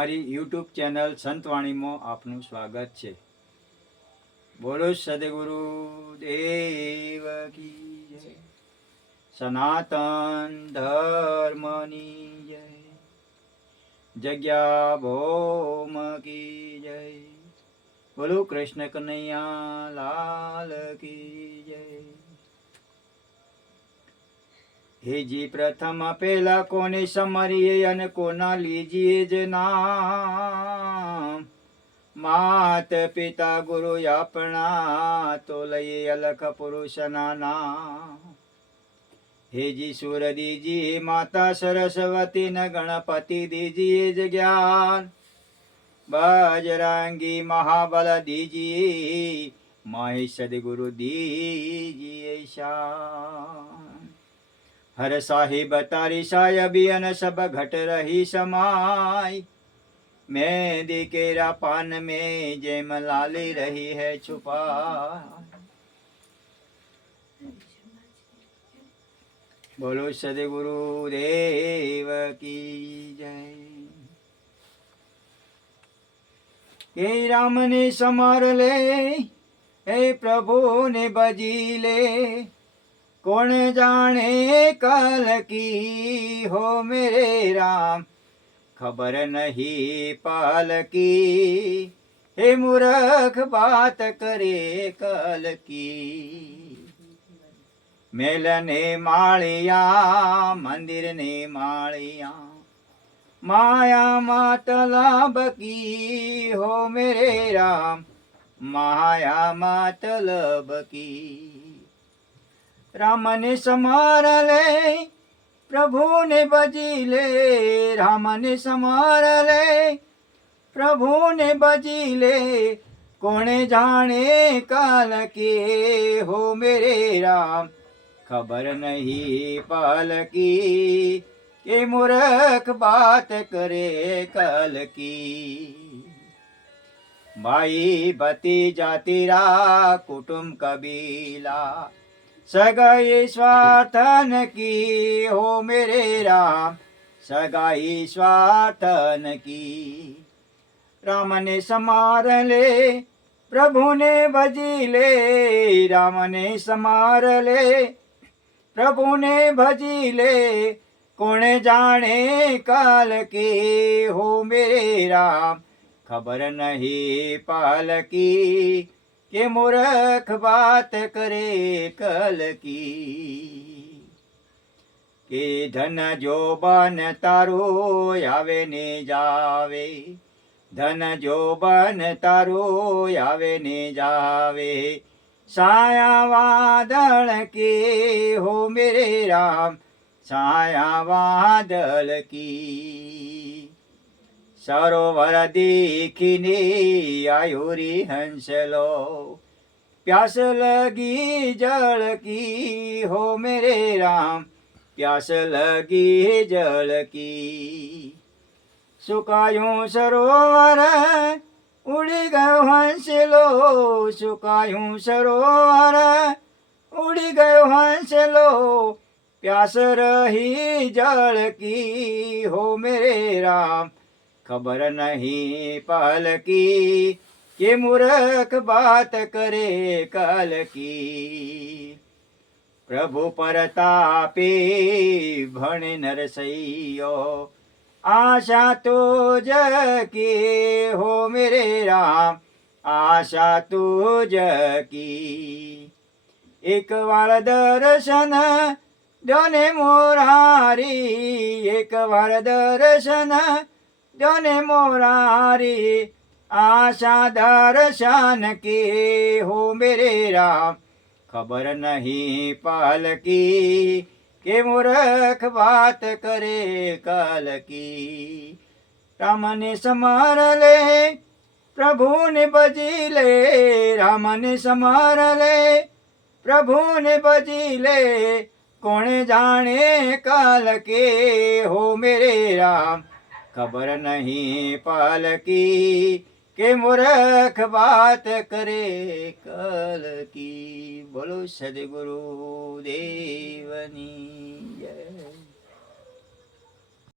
અમારી YouTube channel સંતવાણીમાં આપનું સ્વાગત છે. બોલો સદગુરુ દેવ કી જય. સનાતન ધર્મની જય. જગ્યા ભૌમ કી જય. બોલો કૃષ્ણ કનૈયા લાલ કી જય. હેજી પ્રથમ પેલા કોને સમરીએ અને કોના લીજીએ જ નામ. માત પિતા ગુરુ આપણા તો લઈએ અલખ પુરુષના નામ. હેજી સુર દીજીએ માતા સરસ્વતી ને ગણપતિ દીજીએ જ જ્ઞાન. બજરંગી મહાબલ દીજીએ મહેશ સદગુરુ દીજીએ શાન. हर साहिब तारी सायबी अन सब घट रही समाय. मैं दिकेरा पान में जेम लाली रही है छुपा. बोलो सदगुरु देव की जय. हे राम ने समर ले, हे प्रभु ने बजी ले. कौन जाने कल की हो मेरे राम, खबर नहीं पाल की. हे मूर्ख बात करे कल की. मेल ने मालिया मंदिर ने मालिया, माया मतलब की हो मेरे राम, माया मतलब की. राम ने समार ले, प्रभु ने बजी ले. राम ने समार ले, प्रभु ने बजी ले. कौन जाने काल के हो मेरे राम, खबर नहीं पाल की. के मूर्ख बात करे कल की. भाई भतीजा तेरा कुटुंब कबीला, सगाई स्वार्थन की हो मेरे राम, सगाई स्वार्थन की. राम ने समार ले, प्रभु ने भजी ले. राम ने समार ले, प्रभु ने भजी ले. कौन जाने काल के हो मेरे राम, खबर नहीं पाल की. के मूर्ख बात करे कल की. के धन जो बन तारो आवे ने जावे. धन जो बन तारो आवे ने जावे. साया वादळ के हो मेरे राम, साया वादळ की. सरोवर देखीने आयुरी हंसलो, प्यास लगी जल की हो मेरे राम, प्यास लगी जल की. सुकायूं सरोवर उड़ी गयो हंसलो. सुकायूं सरोवर उड़ी गयो हंसलो. प्यास रही जल की हो मेरे राम, खबर नहीं पाल की. के मूर्ख बात करे कल की. प्रभु परतापे भणे नरसैयो, आशा तुझ की हो मेरे राम, आशा तुझ की. एक बार दर्शन दोने मोरारी. एक बार दर्शन दोने मोरारी. आशा दर्शन के हो मेरे राम, खबर नहीं पाल की. के मूर्ख बात करे कल की. राम ने समार ले, प्रभु ने बजी ले. राम ने समार ले, प्रभु ने बजी ले. कौन जाने काल के हो मेरे राम, खबर नहीं पाल की. के मूर्ख बात करे कल की. बोलो सदगुरु देवनी